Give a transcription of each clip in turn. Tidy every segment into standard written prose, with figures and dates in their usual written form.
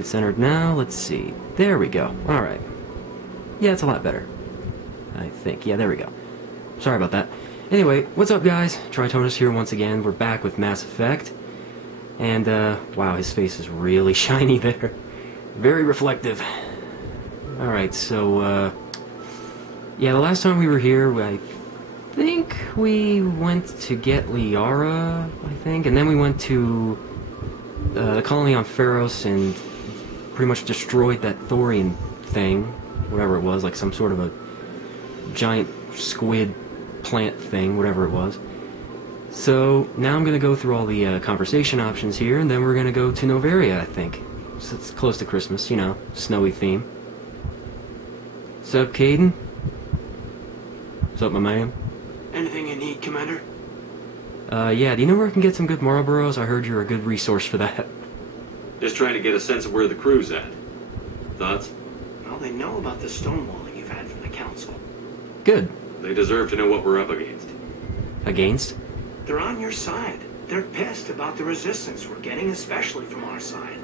it centered now. Let's see. There we go. Alright. Yeah, it's a lot better. I think. Yeah, there we go. Sorry about that. Anyway, what's up, guys? Tritonus here once again. We're back with Mass Effect. And, wow, his face is really shiny there. Very reflective. Alright, so, yeah, the last time we were here, I think we went to get Liara, I think, and then we went to the colony on Pharos and pretty much destroyed that Thorian thing, whatever it was, like some sort of a giant squid plant thing, whatever it was. So now I'm going to go through all the conversation options here, and then we're going to go to Novaria, I think. So it's close to Christmas, you know, snowy theme. What's up, Caden? What's up, my man? Anything you need, Commander? Yeah, do you know where I can get some good Marlboros? I heard you're a good resource for that. Just trying to get a sense of where the crew's at. Thoughts? Well, they know about the stonewalling you've had from the Council. Good. They deserve to know what we're up against. Against? They're on your side. They're pissed about the resistance we're getting, especially from our side.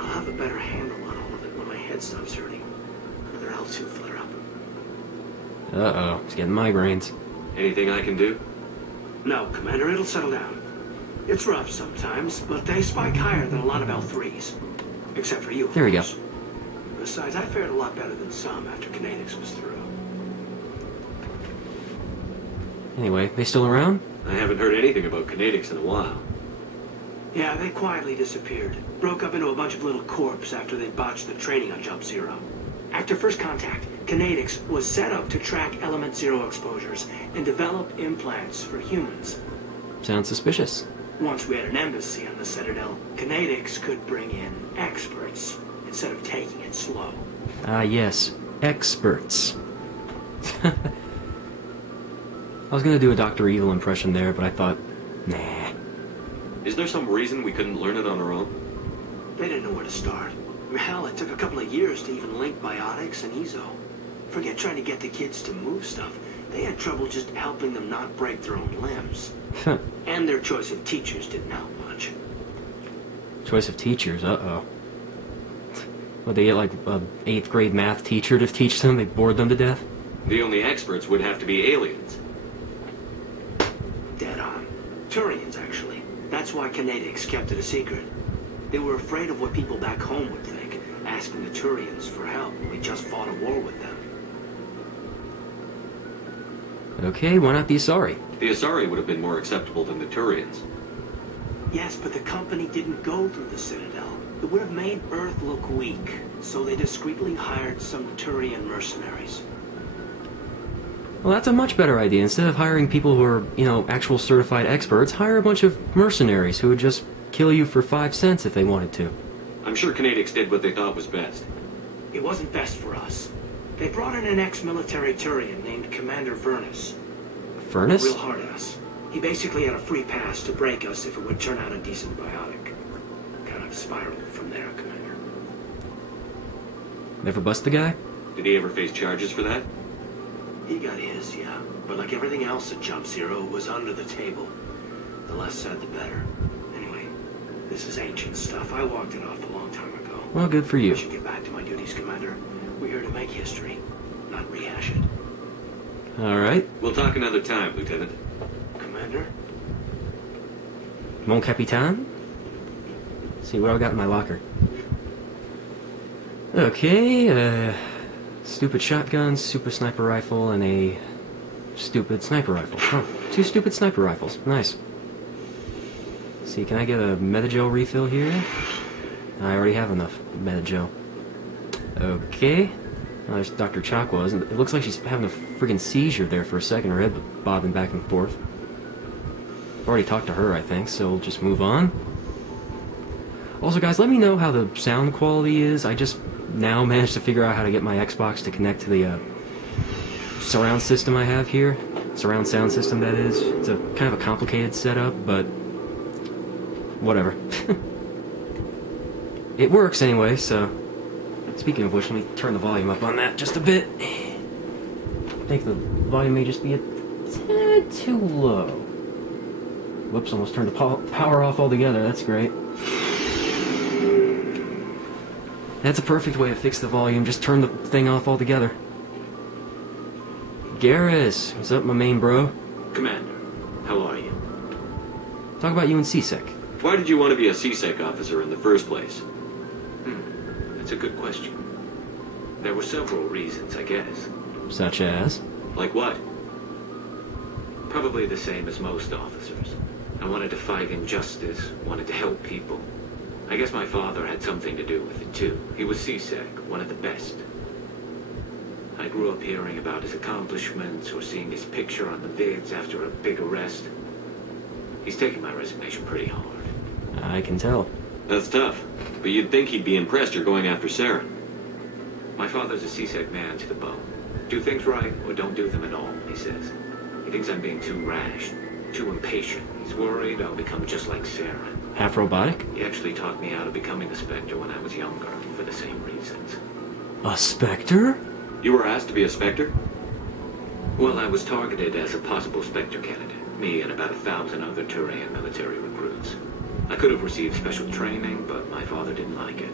I'll have a better handle on all of it when my head stops hurting. Another L2 flare-up. Uh-oh, he's getting migraines. Anything I can do? No, Commander, it'll settle down. It's rough sometimes, but they spike higher than a lot of L3s. Except for you, of There we go. course. Besides, I fared a lot better than some after Kinetics was through. Anyway, they still around? I haven't heard anything about kinetics in a while. Yeah, they quietly disappeared. Broke up into a bunch of little corps after they botched the training on Jump Zero. After first contact, Kinetics was set up to track Element Zero exposures and develop implants for humans. Sounds suspicious. Once we had an embassy on the Citadel, Kinetics could bring in experts instead of taking it slow. Ah, yes. Experts. I was gonna do a Dr. Evil impression there, but I thought, nah. Is there some reason we couldn't learn it on our own? They didn't know where to start. Hell, it took a couple of years to even link biotics and Ezo. Forget trying to get the kids to move stuff. They had trouble just helping them not break their own limbs. And their choice of teachers didn't help much. Choice of teachers, uh-oh. Would they get, like, a 8th grade math teacher to teach them? They bored them to death? The only experts would have to be aliens. Dead on. Turians, actually. That's why Kinetics kept it a secret. They were afraid of what people back home would think, asking the Turians for help when we just fought a war with them. Okay, why not the Asari? The Asari would have been more acceptable than the Turians. Yes, but the company didn't go through the Citadel. It would have made Earth look weak, so they discreetly hired some Turian mercenaries. Well, that's a much better idea. Instead of hiring people who are, you know, actual certified experts, hire a bunch of mercenaries who would just kill you for 5 cents if they wanted to. I'm sure kinetics did what they thought was best. It wasn't best for us. They brought in an ex-military Turian named Commander Furnace. Furnace? Real hard-ass. He basically had a free pass to break us if it would turn out a decent biotic. Kind of spiraled from there, Commander. Never bust the guy? Did he ever face charges for that? He got his, yeah. But like everything else at Jump Zero, it was under the table. The less said, the better. Anyway, this is ancient stuff. I walked it off a long time ago. Well, good for I you. should get back to my duties, Commander. We're here to make history, not rehash it. Alright. We'll talk another time, Lieutenant. Commander? Mon Capitan? Let's see what I got in my locker. Okay, stupid shotgun, super sniper rifle, and a stupid sniper rifle. Oh, 2 stupid sniper rifles. Nice. Let's see, can I get a Metagel refill here? I already have enough Metagel. Okay. Oh, there's Dr. Chakwas. It looks like she's having a friggin' seizure there for a second. Her head bobbing back and forth. I've already talked to her, I think, so we'll just move on. Also, guys, let me know how the sound quality is. I just now managed to figure out how to get my Xbox to connect to the surround system I have here. Surround sound system, that is. It's a kind of a complicated setup, but whatever. It works anyway, so... Speaking of which, let me turn the volume up on that just a bit. I think the volume may just be a tad too low. Whoops, almost turned the power off altogether. That's great. That's a perfect way to fix the volume. Just turn the thing off altogether. Garrus, what's up, my main bro? Commander, how are you? Talk about you and CSEC. Why did you want to be a CSEC officer in the first place? That's a good question. There were several reasons, I guess. Such as? Like what? Probably the same as most officers. I wanted to fight injustice, wanted to help people. I guess my father had something to do with it too. He was CSEC, one of the best. I grew up hearing about his accomplishments or seeing his picture on the vids after a big arrest. He's taking my resignation pretty hard. I can tell. That's tough. But you'd think he'd be impressed you're going after Saren. My father's a CSEC man to the bone. Do things right or don't do them at all, he says. He thinks I'm being too rash, too impatient. He's worried I'll become just like Saren. Half robotic? He actually talked me out of becoming a Spectre when I was younger, for the same reasons. A Spectre? You were asked to be a Spectre? Well, I was targeted as a possible Spectre candidate. Me and about 1,000 other Turian military recruits. I could have received special training, but my father didn't like it.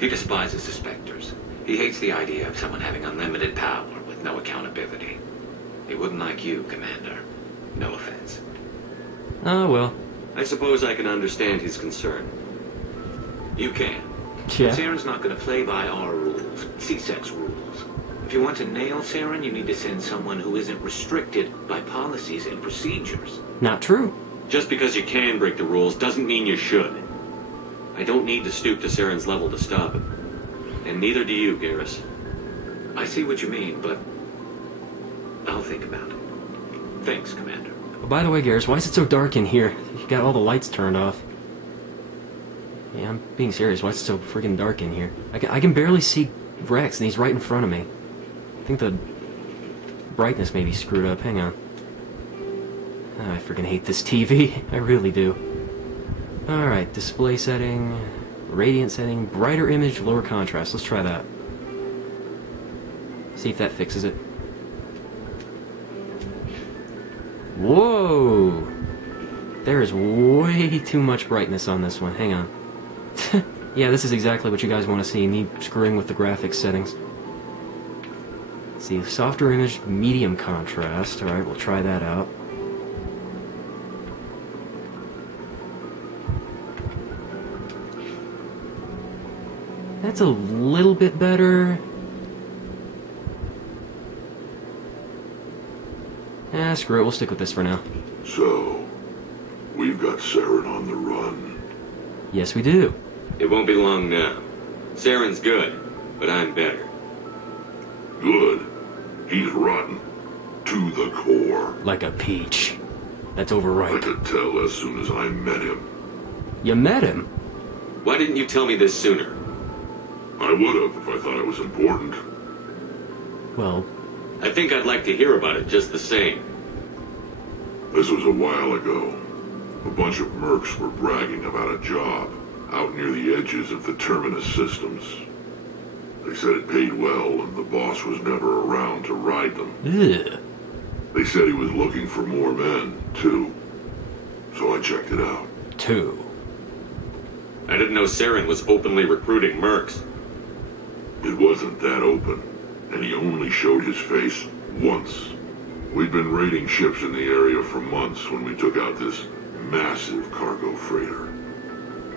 He despises the Spectres. He hates the idea of someone having unlimited power with no accountability. He wouldn't like you, Commander. No offense. Oh, well. I suppose I can understand his concern. You can. Yeah. Saren's not going to play by our rules, CSEC's rules. If you want to nail Saren, you need to send someone who isn't restricted by policies and procedures. Not true. Just because you can break the rules doesn't mean you should. I don't need to stoop to Saren's level to stop him. And neither do you, Garrus. I see what you mean, but I'll think about it. Thanks, Commander. Oh, by the way, Garrus, why is it so dark in here? You got all the lights turned off. Yeah, I'm being serious. Why is it so freaking dark in here? I can barely see Rex, and he's right in front of me. I think the brightness may be screwed up. Hang on. Oh, I freaking hate this TV. I really do. Alright, display setting, radiant setting, brighter image, lower contrast. Let's try that. See if that fixes it. Whoa! There is way too much brightness on this one. Hang on. Yeah, this is exactly what you guys want to see, me screwing with the graphics settings. Let's see, softer image, medium contrast. Alright, we'll try that out. That's a little bit better. Screw it, we'll stick with this for now. So, we've got Saren on the run. Yes, we do. It won't be long now. Saren's good, but I'm better. Good. He's rotten. To the core. Like a peach. That's I overripe. could tell as soon as I met him. You met him? Why didn't you tell me this sooner? I would have if I thought it was important. Well, I think I'd like to hear about it just the same. This was a while ago. A bunch of mercs were bragging about a job out near the edges of the Terminus systems. They said it paid well and the boss was never around to ride them. ugh. They said he was looking for more men, too. So I checked it out. 2. I didn't know Saren was openly recruiting mercs. It wasn't that open, and he only showed his face once. We'd been raiding ships in the area for months when we took out this massive cargo freighter.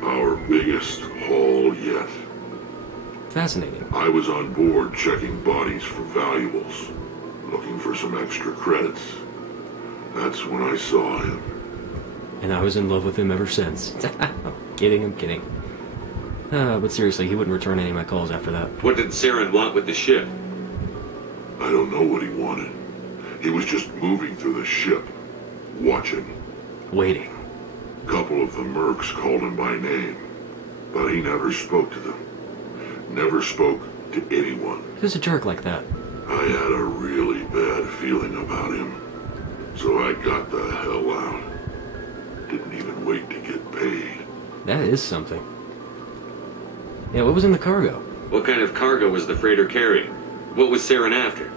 Our biggest haul yet. Fascinating. I was on board checking bodies for valuables, looking for some extra credits. That's when I saw him. And I was in love with him ever since. I'm kidding. But seriously, he wouldn't return any of my calls after that. What did Saren want with the ship? I don't know what he wanted. He was just moving through the ship, watching. Waiting. A couple of the mercs called him by name, but he never spoke to them. Never spoke to anyone. Who's a jerk like that? I had a really bad feeling about him, so I got the hell out. Didn't even wait to get paid. That is something. Yeah, what was in the cargo? What kind of cargo was the freighter carrying? What was Saren after?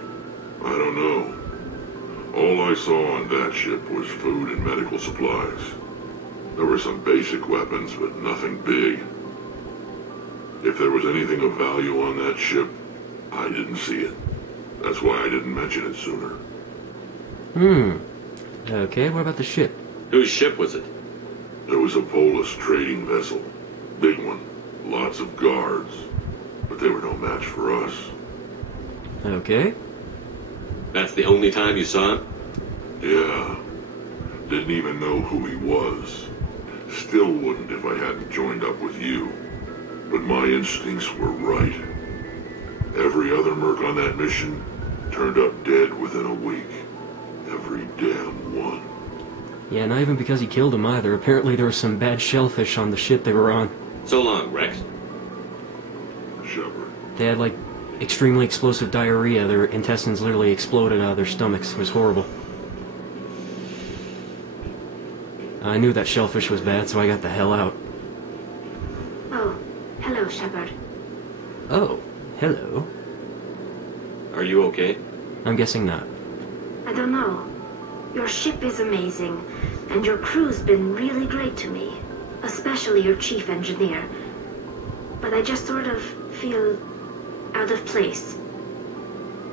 I don't know. All I saw on that ship was food and medical supplies. There were some basic weapons, but nothing big. If there was anything of value on that ship, I didn't see it. That's why I didn't mention it sooner. Okay, what about the ship? Whose ship was it? There was a Polis trading vessel. Big one. Lots of guards. But they were no match for us. Okay. That's the only time you saw him? Yeah. Didn't even know who he was. Still wouldn't if I hadn't joined up with you. But my instincts were right. Every other merc on that mission turned up dead within a week. Every damn one. Yeah, not even because he killed him either. Apparently there was some bad shellfish on the ship they were on. So long, Rex. Shepard. They had, like, extremely explosive diarrhea. Their intestines literally exploded out of their stomachs. It was horrible. I knew that shellfish was bad, so I got the hell out. Oh, hello, Shepard. Oh, hello. Are you okay? I'm guessing not. I don't know. Your ship is amazing, and your crew's been really great to me. Especially your chief engineer. But I just sort of feel out of place.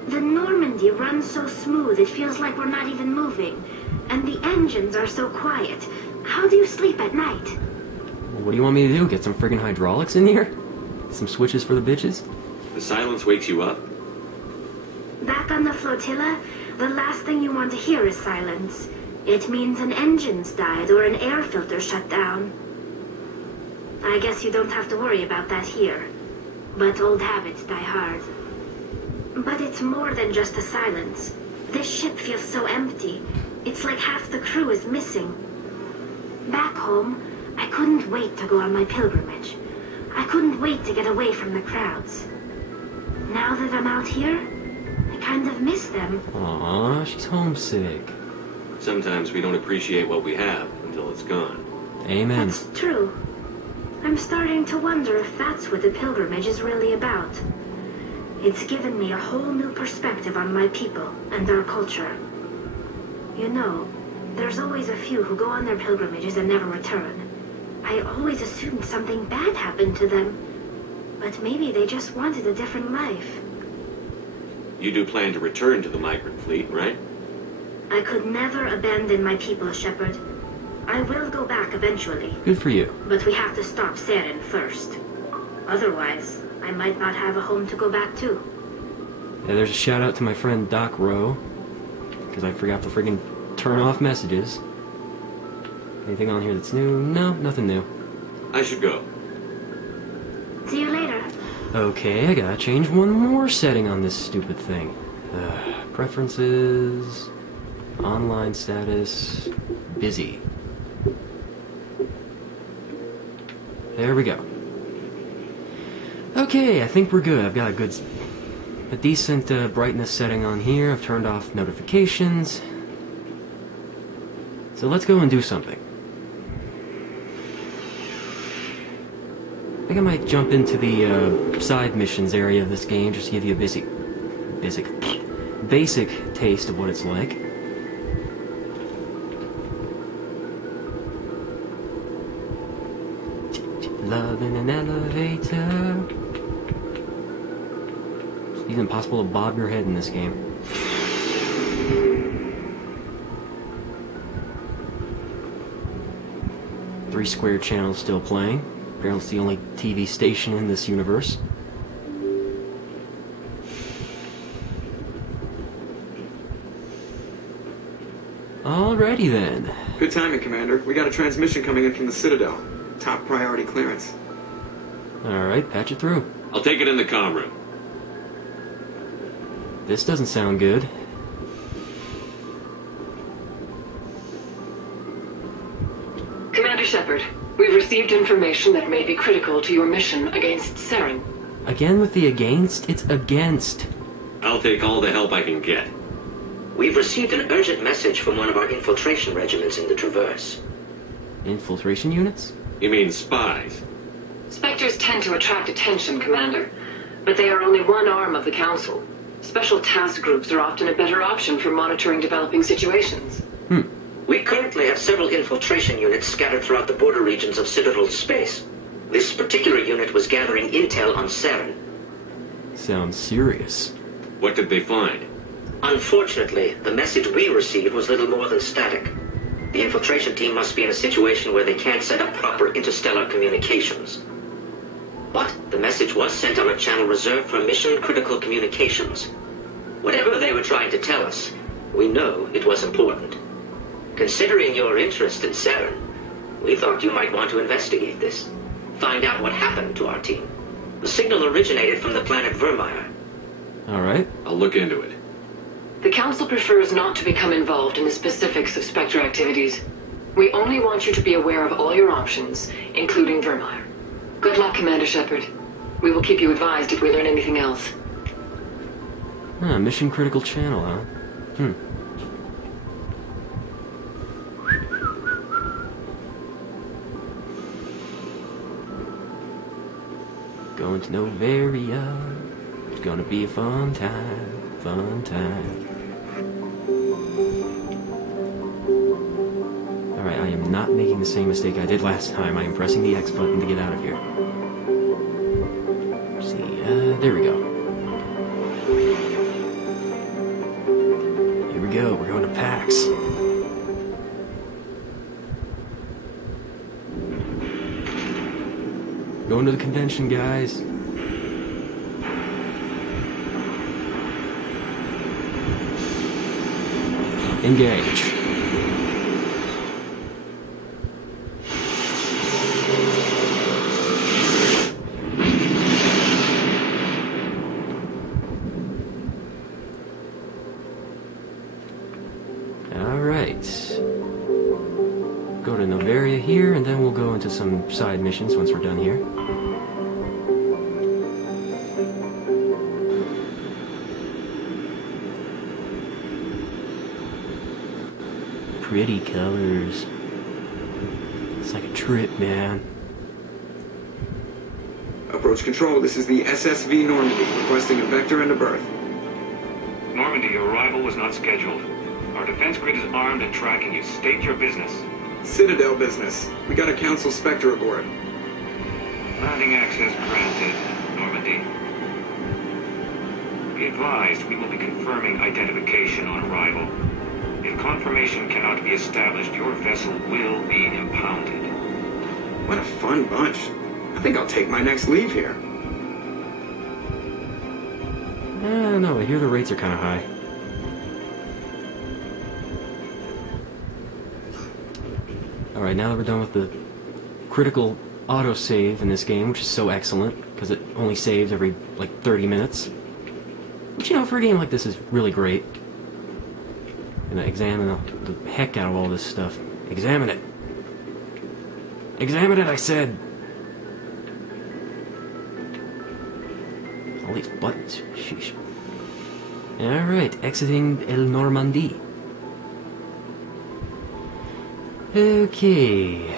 The Normandy runs so smooth it feels like we're not even moving. And the engines are so quiet. How do you sleep at night? What do you want me to do? Get some friggin' hydraulics in here? Some switches for the bitches? The silence wakes you up? Back on the flotilla, the last thing you want to hear is silence. It means an engine's died or an air filter shut down. I guess you don't have to worry about that here. But old habits die hard. But it's more than just the silence. This ship feels so empty. It's like half the crew is missing. Back home, I couldn't wait to go on my pilgrimage. I couldn't wait to get away from the crowds. Now that I'm out here, I kind of miss them. Aww, she's homesick. Sometimes we don't appreciate what we have until it's gone. Amen. That's true. I'm starting to wonder if that's what the pilgrimage is really about. It's given me a whole new perspective on my people and our culture. You know, there's always a few who go on their pilgrimages and never return. I always assumed something bad happened to them. But maybe they just wanted a different life. You do plan to return to the migrant fleet, right? I could never abandon my people, Shepard. I will go back eventually. Good for you. But we have to stop Saren first. Otherwise, I might not have a home to go back to. Yeah, there's a shout out to my friend Doc Rowe. Because I forgot to friggin' turn off messages. Anything on here that's new? No, nothing new. I should go. See you later. Okay, I gotta change one more setting on this stupid thing. Preferences... Online status... Busy. There we go. Okay, I think we're good. I've got a decent brightness setting on here. I've turned off notifications. So let's go and do something. I think I might jump into the side missions area of this game just to give you a basic taste of what it's like. Love in an elevator. It's even possible to bob your head in this game. Three Square channels still playing. Apparently it's the only TV station in this universe. Alrighty then. Good timing, Commander. We got a transmission coming in from the Citadel. Top priority clearance. Alright, patch it through. I'll take it in the comm room. This doesn't sound good. Commander Shepard, we've received information that may be critical to your mission against Saren. Again with the against? It's against. I'll take all the help I can get. We've received an urgent message from one of our infiltration regiments in the Traverse. Infiltration units? You mean spies? Spectres tend to attract attention, Commander, but they are only one arm of the Council. Special task groups are often a better option for monitoring developing situations. We currently have several infiltration units scattered throughout the border regions of Citadel space. This particular unit was gathering intel on Saren. Sounds serious. What did they find? Unfortunately, the message we received was little more than static. The infiltration team must be in a situation where they can't set up proper interstellar communications. But the message was sent on a channel reserved for mission-critical communications. Whatever they were trying to tell us, we know it was important. Considering your interest in Saren, we thought you might want to investigate this. Find out what happened to our team. The signal originated from the planet Vermeer. Alright. I'll look into it. The Council prefers not to become involved in the specifics of Spectre activities. We only want you to be aware of all your options, including Vermeer. Good luck, Commander Shepard. We will keep you advised if we learn anything else. Ah, mission critical channel, huh? Going to Novaria. It's gonna be a fun time, fun time. Alright, I am not making the same mistake I did last time. I am pressing the X button to get out of here. Let's see, there we go. Here we go, we're going to PAX. Going to the convention, guys. Engage. Alright. Go to Novaria here, and then we'll go into some side missions once we're done here. Pretty colors. It's like a trip, man. Approach control, this is the SSV Normandy, requesting a vector and a berth. Normandy, your arrival was not scheduled. Our defense grid is armed and tracking you. State your business. Citadel business. We got a Council Spectre aboard. Landing access granted, Normandy. Be advised, we will be confirming identification on arrival. If confirmation cannot be established, your vessel will be impounded. What a fun bunch. I think I'll take my next leave here. No, I hear the rates are kind of high. Alright, now that we're done with the critical autosave in this game, which is so excellent, because it only saves every, like, 30 minutes. But you know, for a game like this is really great. I'm gonna examine the heck out of all this stuff. Examine it! Examine it, I said! All these buttons. Sheesh. Alright, exiting El Normandie. Okay.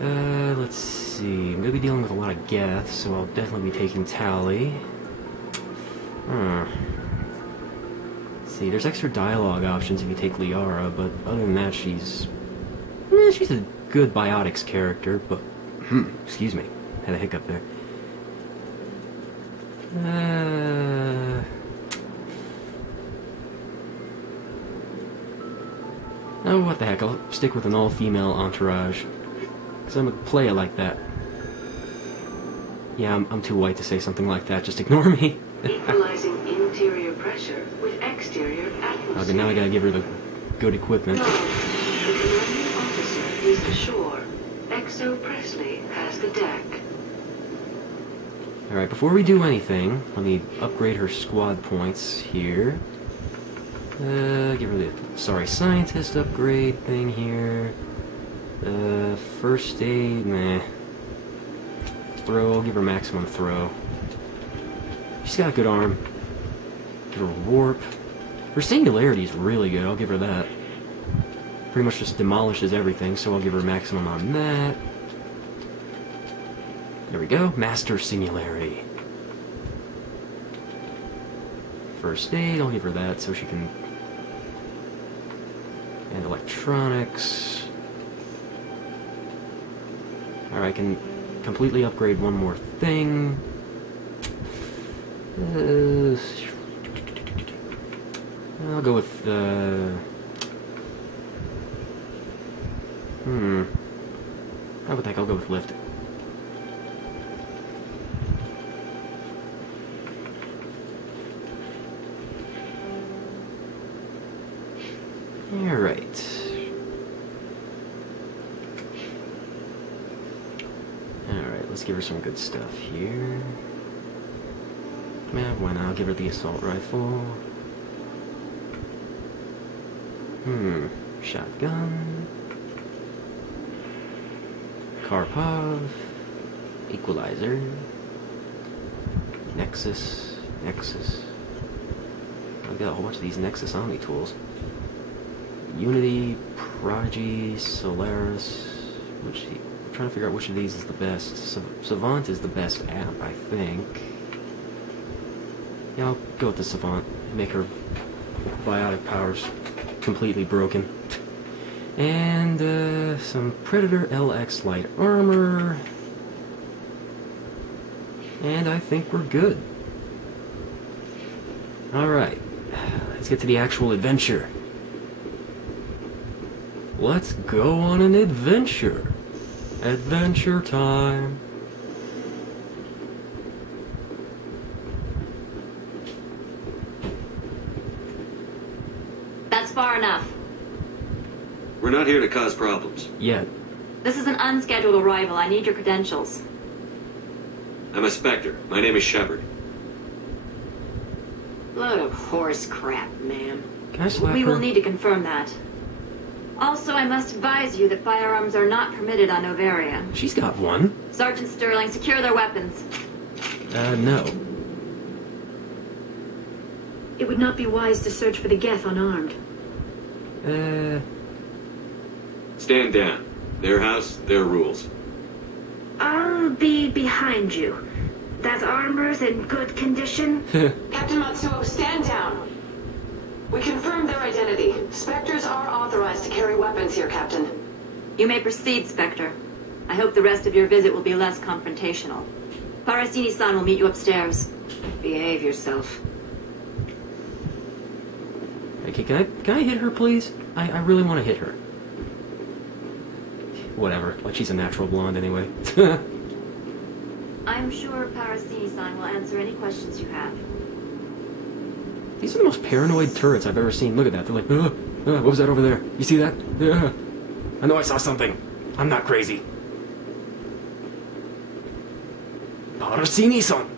Let's see. I'm gonna be dealing with a lot of Geth, so I'll definitely be taking Tally. Let's see, there's extra dialogue options if you take Liara, but other than that, she's a good biotics character, but... excuse me. Had a hiccup there. Oh, what the heck, I'll stick with an all-female entourage. Because I'm a player like that. Yeah, I'm too white to say something like that, just ignore me. Equalizing interior pressure with exterior atmosphere. Okay, now I gotta give her the good equipment. No, the commanding officer is ashore. XO Presley has the deck. Alright, before we do anything, let me upgrade her squad points here. Give her the sorry scientist upgrade thing here. First aid, meh. Throw, I'll give her maximum throw. She's got a good arm. Give her warp. Her singularity is really good, I'll give her that. Pretty much just demolishes everything, so I'll give her maximum on that. There we go, master singularity. First aid, I'll give her that so she can... And electronics. Alright, I can completely upgrade one more thing. I'll go with I would think I'll go with lift. Alright. Alright, let's give her some good stuff here. Yeah, why not? I'll give her the assault rifle. Shotgun. Karpov. Equalizer. Nexus. I've got a whole bunch of these Nexus Omni tools. Unity, Prodigy, Solaris. I'm trying to figure out which of these is the best. Savant is the best app, I think. Yeah, I'll go with the Savant. Make her biotic powers completely broken. And some Predator LX light armor. And I think we're good. Alright, let's get to the actual adventure. Let's go on an adventure. Adventure time. That's far enough. We're not here to cause problems. Yet. This is an unscheduled arrival. I need your credentials. I'm a Spectre. My name is Shepard. Load of horse crap, ma'am. Can I slap We her? will need to confirm that. Also, I must advise you that firearms are not permitted on Novaria. She's got one. Sergeant Sterling, secure their weapons. No. It would not be wise to search for the Geth unarmed. Stand down. Their house, their rules. I'll be behind you. That armor's in good condition? Captain Matsuo, stand down. We confirmed their identity. Spectres are authorized to carry weapons here, Captain. You may proceed, Spectre. I hope the rest of your visit will be less confrontational. Parasini-san will meet you upstairs. Behave yourself. Okay, can I hit her, please? I really want to hit her. Whatever, like she's a natural blonde anyway. I'm sure Parasini-san will answer any questions you have. These are the most paranoid turrets I've ever seen. Look at that. They're like, what was that over there? You see that? I know I saw something. I'm not crazy. Parasini-san!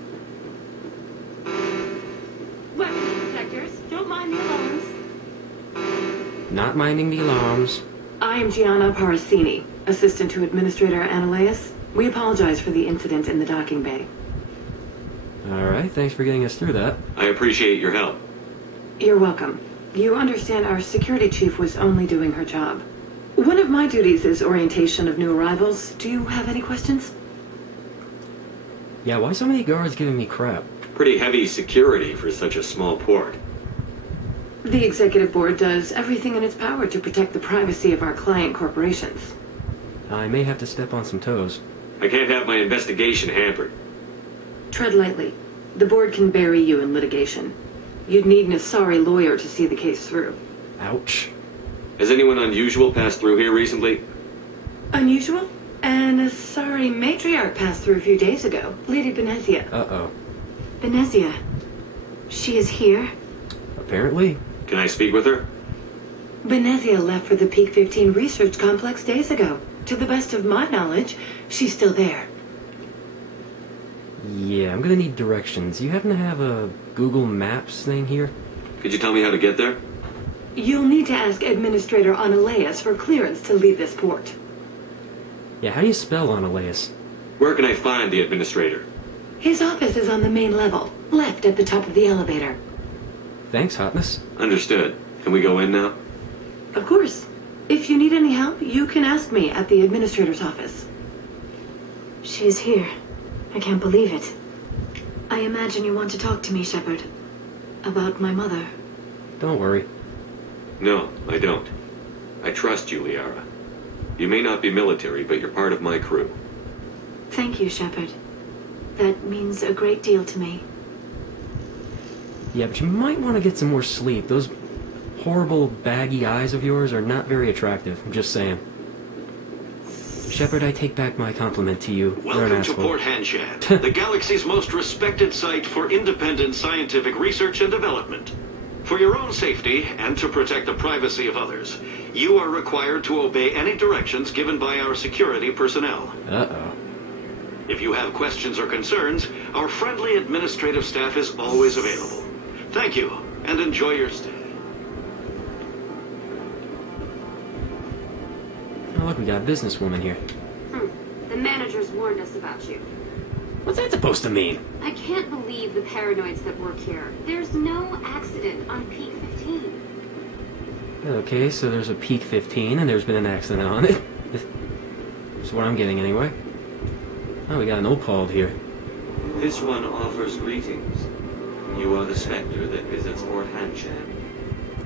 Weapons protectors, don't mind the alarms. Not minding the alarms. I am Gianna Parasini, assistant to Administrator Ananias. We apologize for the incident in the docking bay. Alright, thanks for getting us through that. I appreciate your help. You're welcome. You understand our security chief was only doing her job. One of my duties is orientation of new arrivals. Do you have any questions? Yeah, why so many guards giving me crap? Pretty heavy security for such a small port. The executive board does everything in its power to protect the privacy of our client corporations. I may have to step on some toes. I can't have my investigation hampered. Tread lightly. The board can bury you in litigation. You'd need an Asari lawyer to see the case through. Ouch. Has anyone unusual passed through here recently? Unusual? An Asari matriarch passed through a few days ago. Lady Benezia. Uh-oh. Benezia. She is here? Apparently. Can I speak with her? Benezia left for the Peak 15 research complex days ago. To the best of my knowledge, she's still there. Yeah, I'm gonna need directions. You happen to have a Google Maps thing here? Could you tell me how to get there? You'll need to ask Administrator Ananias for clearance to leave this port. Yeah, how do you spell Ananias? Where can I find the administrator? His office is on the main level, left at the top of the elevator. Thanks, Hotness. Understood. Can we go in now? Of course. If you need any help, you can ask me at the administrator's office. She is here. I can't believe it. I imagine you want to talk to me, Shepard. About my mother. Don't worry. No, I don't. I trust you, Liara. You may not be military, but you're part of my crew. Thank you, Shepard. That means a great deal to me. Yeah, but you might want to get some more sleep. Those horrible baggy eyes of yours are not very attractive. I'm just saying. Shepard, I take back my compliment to you. You're an Welcome to asshole. Port Hanshad, the galaxy's most respected site for independent scientific research and development. For your own safety, and to protect the privacy of others, you are required to obey any directions given by our security personnel. Uh-oh. If you have questions or concerns, our friendly administrative staff is always available. Thank you, and enjoy your stay. Oh, look, we got a businesswoman here. The managers warned us about you. What's that supposed to mean? I can't believe the paranoids that work here. There's no accident on Peak 15. Okay, so there's a Peak 15, and there's been an accident on it. That's what I'm getting, anyway. Oh, we got an opal here. This one offers greetings. You are the Spectre that visits Port Hanshad.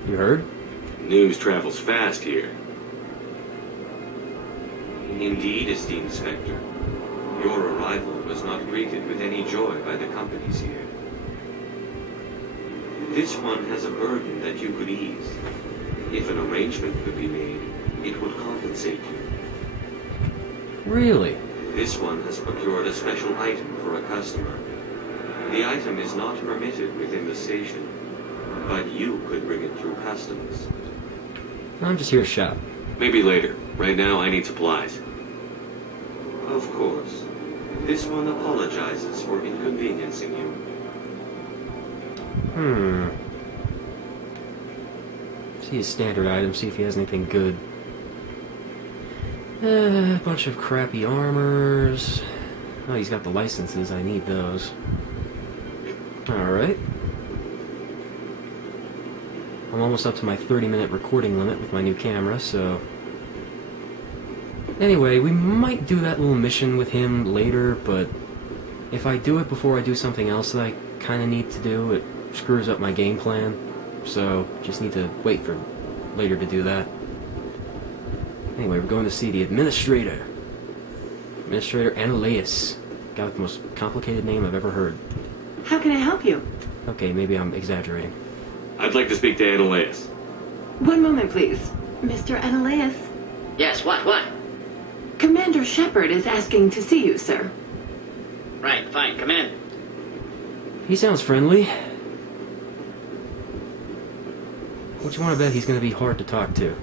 You heard? News travels fast here. Indeed, esteemed Spectre. Your arrival was not greeted with any joy by the companies here. This one has a burden that you could ease. If an arrangement could be made, it would compensate you. Really? This one has procured a special item for a customer. The item is not permitted within the station, but you could bring it through customs. I'm just here to shop. Maybe later. Right now, I need supplies. Of course. This one apologizes for inconveniencing you. See his standard item, see if he has anything good. A bunch of crappy armors. Oh, he's got the licenses. I need those. Alright. I'm almost up to my 30-minute recording limit with my new camera, so... Anyway, we might do that little mission with him later, but if I do it before I do something else that I kind of need to do, it screws up my game plan. So, just need to wait for later to do that. Anyway, we're going to see the Administrator. Administrator Annaleus. Guy with the most complicated name I've ever heard. How can I help you? Okay, maybe I'm exaggerating. I'd like to speak to Annaleus. One moment, please. Mr. Annaleus. Yes, what? Commander Shepard is asking to see you, sir. Right, fine, come in. He sounds friendly. What you want to bet he's going to be hard to talk to?